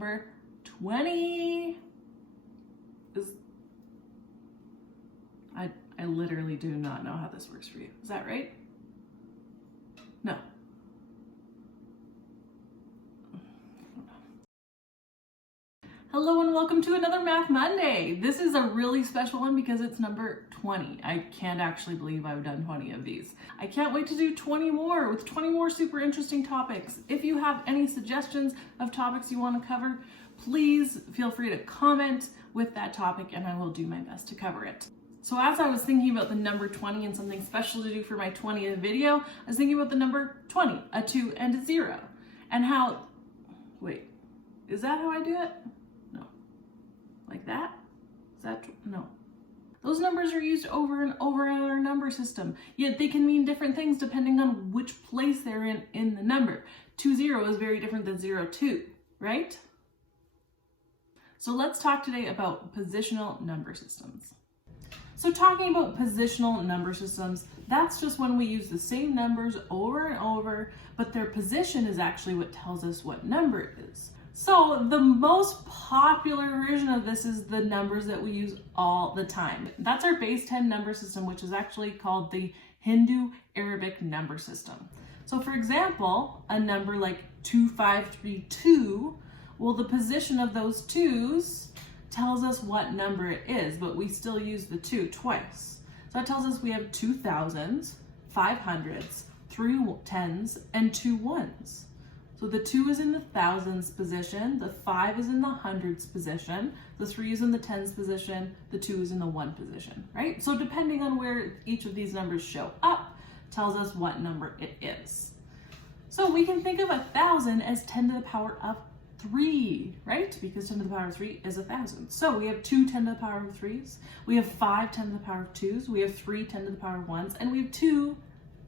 number 20. I literally do not know how this works for you. Is that right? No. Hello and welcome to another Math Monday. This is a really special one because it's number 20. I can't actually believe I've done 20 of these. I can't wait to do 20 more with 20 more super interesting topics. If you have any suggestions of topics you want to cover, please feel free to comment with that topic and I will do my best to cover it. So as I was thinking about the number 20 and something special to do for my 20th video, I was thinking about the number 20, a 2 and a 0, and how, wait, is that how I do it? No. Like that? Is that, no. Those numbers are used over and over in our number system, yet they can mean different things depending on which place they're in the number. 2-0 is very different than 0-2, right? So let's talk today about positional number systems. So talking about positional number systems, that's just when we use the same numbers over and over, but their position is actually what tells us what number it is. So the most popular version of this is the numbers that we use all the time. That's our base 10 number system, which is actually called the Hindu-Arabic number system. So for example, a number like 2532, well, the position of those twos tells us what number it is, but we still use the 2 twice. So that tells us we have 2 thousands, 500s, 3 tens, and 2 ones. So the 2 is in the thousands position, the 5 is in the hundreds position, the 3 is in the tens position, the 2 is in the 1 position, right? So depending on where each of these numbers show up, tells us what number it is. So we can think of 1,000 as 10 to the power of 3, right? Because 10 to the power of 3 is 1,000. So we have 2 10 to the power of 3s, we have 5 10 to the power of 2s, we have 3 10 to the power of 1s, and we have 2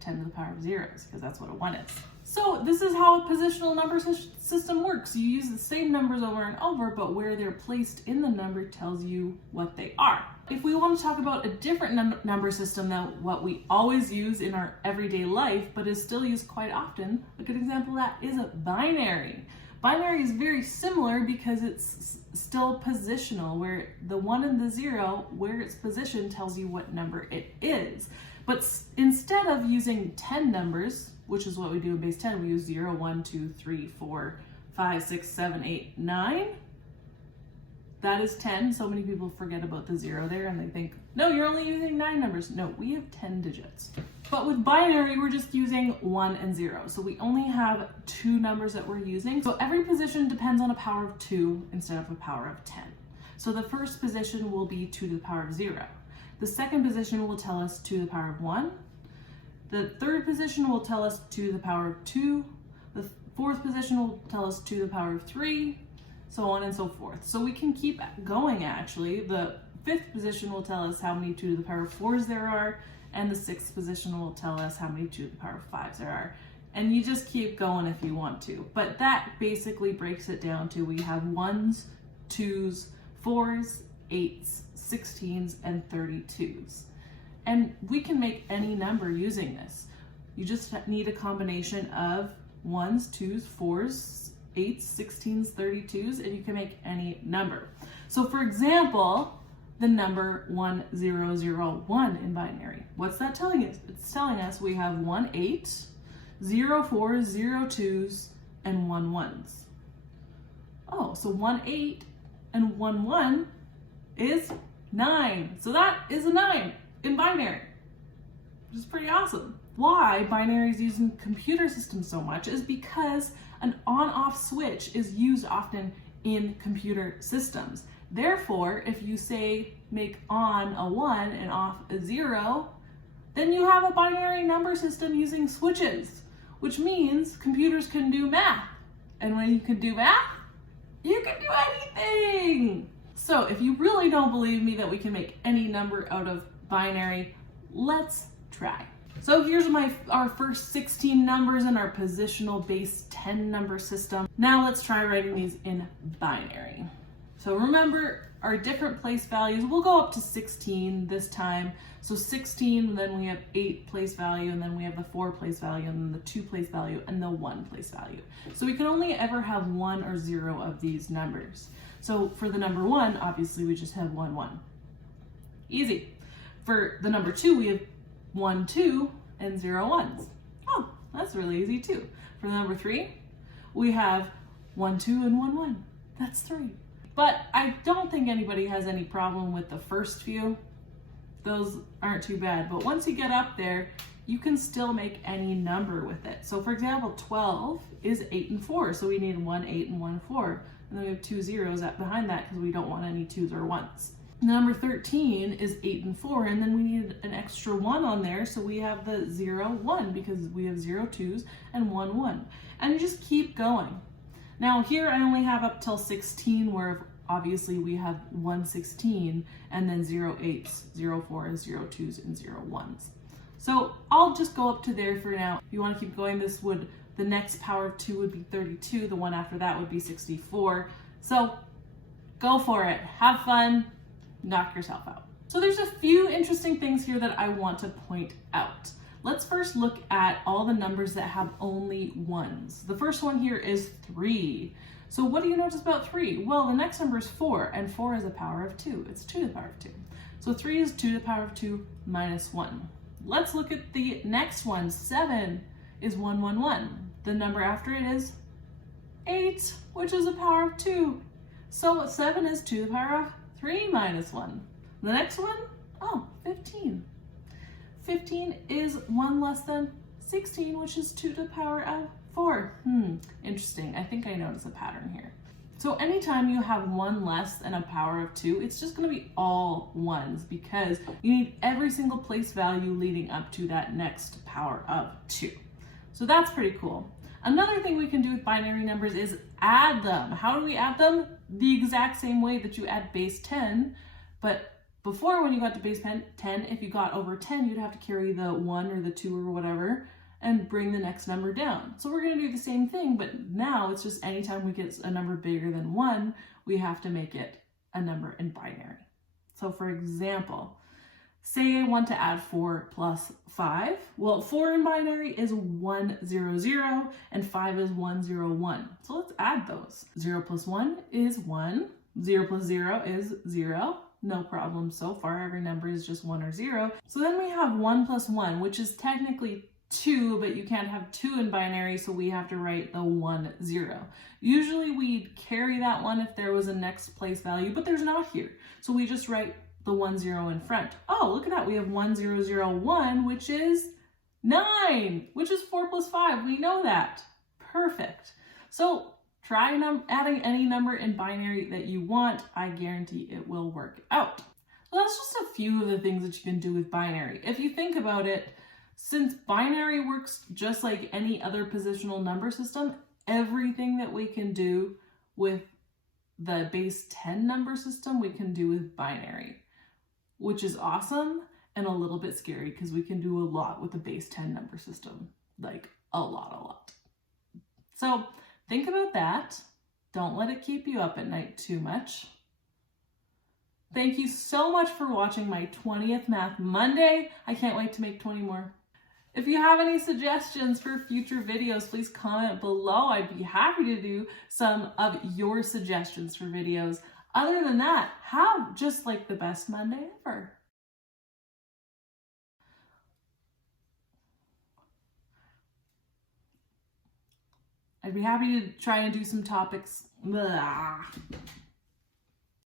10 to the power of 0s, because that's what a 1 is. So this is how a positional number system works. You use the same numbers over and over, but where they're placed in the number tells you what they are. If we want to talk about a different number system than what we always use in our everyday life, but is still used quite often, a good example of that is a binary. Binary is very similar because it's still positional, where the 1 and the 0, where it's positioned tells you what number it is. But instead of using 10 numbers, which is what we do in base 10, we use 0, 1, 2, 3, 4, 5, 6, 7, 8, 9. That is 10. So many people forget about the 0 there and they think, no, you're only using 9 numbers. No, we have 10 digits. But with binary, we're just using 1 and 0. So we only have 2 numbers that we're using. So every position depends on a power of 2 instead of a power of 10. So the first position will be 2 to the power of 0. The second position will tell us 2 to the power of 1. The third position will tell us 2 to the power of 2. The fourth position will tell us 2 to the power of 3, so on and so forth. So we can keep going actually. The fifth position will tell us how many 2 to the power of 4s there are, and the sixth position will tell us how many 2 to the power of 5s there are. And you just keep going if you want to. But that basically breaks it down to we have 1s, 2s, 4s, 8s, 16s, and 32s. And we can make any number using this. You just need a combination of 1s, 2s, 4s, 8s, 16s, 32s, and you can make any number. So for example, the number 1001 in binary. What's that telling us? It's telling us we have 1 8, 0 4s, 0 2s, and 1 1s. Oh, so 1 8 and 1 1 is 9. So that is a 9 in binary, which is pretty awesome. Why binary is used in computer systems so much is because an on-off switch is used often in computer systems. Therefore, if you say make on a 1 and off a 0, then you have a binary number system using switches, which means computers can do math. And when you can do math, you can do anything. So if you really don't believe me that we can make any number out of binary, let's try. So here's our first 16 numbers in our positional base 10 number system. Now let's try writing these in binary. So remember our different place values. We'll go up to 16 this time. So 16, then we have 8 place value, and then we have the 4 place value, and then the 2 place value, and the 1 place value. So we can only ever have 1 or 0 of these numbers. So for the number 1, obviously we just have 1, 1. Easy. For the number 2, we have 1, 2, and 0, 1s. Oh, that's really easy too. For the number 3, we have 1, 2, and 1, 1. That's 3. But I don't think anybody has any problem with the first few. Those aren't too bad. But once you get up there, you can still make any number with it. So for example, 12 is 8 and 4. So we need 1, 8 and 1, 4. And then we have 2 zeros behind that because we don't want any 2s or 1s. Number 13 is 8 and 4, and then we need an extra 1 on there, so we have the 0, 1, because we have 0 2s and 1 1. And you just keep going. Now here I only have up till 16, where obviously we have 1 16, and then 0 8s, 0 4s, 0 2s, and 0 1s. So I'll just go up to there for now. If you want to keep going, the next power of 2 would be 32, the one after that would be 64. So go for it, have fun, knock yourself out. So there's a few interesting things here that I want to point out. Let's first look at all the numbers that have only 1s. The first one here is 3. So what do you notice about 3? Well, the next number is 4, and 4 is a power of 2. It's 2 to the power of 2. So 3 is 2 to the power of 2 minus 1. Let's look at the next one. 7 is 1, 1, 1. The number after it is 8, which is a power of 2. So 7 is 2 to the power of 3 minus 1. The next one, 15. 15 is 1 less than 16, which is 2 to the power of 4. Interesting. I think I notice a pattern here. So anytime you have 1 less than a power of 2, it's just going to be all 1s because you need every single place value leading up to that next power of 2. So that's pretty cool. Another thing we can do with binary numbers is add them. How do we add them? The exact same way that you add base 10, but before when you got to base 10, if you got over 10, you'd have to carry the 1 or the 2 or whatever and bring the next number down. So we're going to do the same thing, but now it's just anytime we get a number bigger than 1, we have to make it a number in binary. So for example, say I want to add 4 plus 5. Well, 4 in binary is 1, 0, 0, and 5 is 1, 0, 1. So let's add those. 0 plus 1 is 1. 0 plus 0 is 0. No problem so far. Every number is just 1 or 0. So then we have 1 plus 1, which is technically 2, but you can't have 2 in binary, so we have to write the 1, 0. Usually we'd carry that 1 if there was a next place value, but there's not here. So we just write the 1, 0 in front. Oh, look at that. We have 1, 0, 0, 1, which is 9, which is 4 plus 5. We know that. Perfect. So try adding any number in binary that you want. I guarantee it will work out. Well, that's just a few of the things that you can do with binary. If you think about it, since binary works just like any other positional number system, everything that we can do with the base 10 number system, we can do with binary, which is awesome and a little bit scary because we can do a lot with the base 10 number system, like a lot. So think about that. Don't let it keep you up at night too much. Thank you so much for watching my 20th Math Monday. I can't wait to make 20 more. If you have any suggestions for future videos, please comment below. I'd be happy to do some of your suggestions for videos. Other than that, have just like the best Monday ever. I'd be happy to try and do some topics. Blah.